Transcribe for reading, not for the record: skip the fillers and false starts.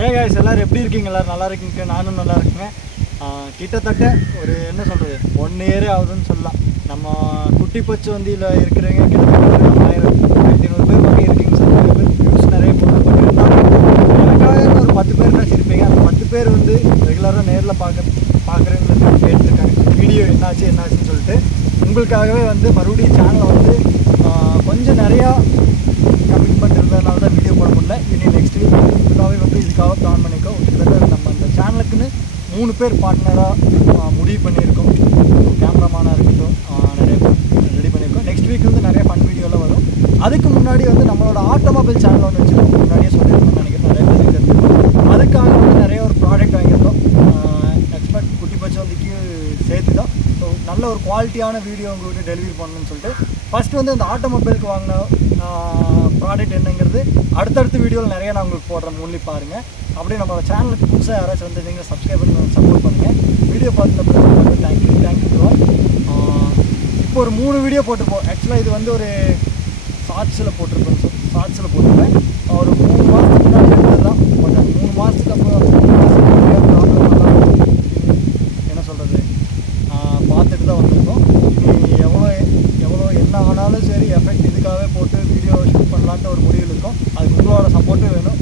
ஹே guys எல்லாரும் எப்படி இருக்கீங்க? எல்லாரும் நல்லா இருக்கீங்க? நானும் நல்லா இருக்கேன். கிட்டத்தட்ட ஒரு என்ன சொல்கிறது 1 இயர் ஆகுதுன்னு சொல்லலாம். நம்ம குட்டி பச்சவந்தியில் இருக்கிறவங்க கிட்டத்தட்ட 1000-1500 பேர் வரை இருக்கீங்கன்னு சொல்லுவாங்க. நியூஸ் நிறைய போட்டு எனக்காக ஒரு 10 பேர் வச்சுருப்பீங்க. அந்த 10 பேர் வந்து ரெகுலராக நேரில் பார்க்குறவங்களுக்கு கேட்டுருக்காங்க வீடியோ என்னாச்சுன்னு சொல்லிட்டு. உங்களுக்காகவே வந்து மறுபடியும் சேனலை வந்து கொஞ்சம் நிறையா கமிட்மெண்ட் இருந்ததுனால தான் வீடியோ போட முடியல. இனி நெக்ஸ்ட் வீக் ஃபுல்லாகவே வந்து இதுக்காக பிளான் பண்ணியிருக்கோம். கிட்டத்தட்ட நம்ம இந்த சேனலுக்குன்னு 3 பேர் பார்ட்னராக முடிவு பண்ணியிருக்கோம். கேமராமேனாக இருக்கட்டும் நிறைய பேர் ரெடி பண்ணியிருக்கோம். நெக்ஸ்ட் வீக் வந்து நிறைய ஃபன் வீடியோலாம் வரும். அதுக்கு முன்னாடி வந்து நம்மளோட ஆட்டோமொபைல் சேனல் ஒன்று வச்சுருக்கோம். முன்னாடியே சொல்லியிருக்கோம்னு நினைக்கிறேன். நிறைய பேர் தெரிஞ்சிருக்கோம். அதுக்காக வந்து நிறைய ஒரு ப்ராடக்ட் வாங்கியிருந்தோம். எக்ஸ்பெக்ட் குட்டி பச்சவந்திக்கு சேர்த்து தான். ஸோ நல்ல ஒரு குவாலிட்டியான வீடியோ உங்கள்கிட்ட டெலிவரி பண்ணணும்னு சொல்லிட்டு ஃபஸ்ட்டு வந்து இந்த ஆட்டோமொபைலுக்கு வாங்கின ப்ராடக்ட் என்னங்கிறது அடுத்தடுத்த வீடியோவில் நிறையா நான் உங்களுக்கு போடுறேன். முன்னி பாருங்கள். அப்படியே நம்ம சேனலுக்கு புதுசாக யாராச்சும் வந்துருந்தீங்க சப்ஸ்கிரைப் பண்ணி சப்போர்ட் பண்ணுங்கள். வீடியோ பார்த்துட்டு தேங்க்யூ. இப்போ ஒரு 3 வீடியோ போட்டிருப்போம். ஆக்சுவலாக இது வந்து ஒரு ஷார்ட்ஸில் போட்டிருப்பேன். ஒரு 3 மாதத்துக்கு முன்னாடி எடுத்தது தான். பட் 3 மாதத்துக்கு அப்புறம் என்ன சொல்கிறது பார்த்துட்டு தான் வந்திருக்கோம். இனி எவ்வளோ என்ன ஆனாலும் சரி எஃபெக்ட் இதுக்காகவே போட்டு வீடியோ ஷூட் பண்ணலான்ட்டு ஒரு முடிவில் இருக்கும். அதுக்கு உங்களோட சப்போர்ட்டும் வேணும்.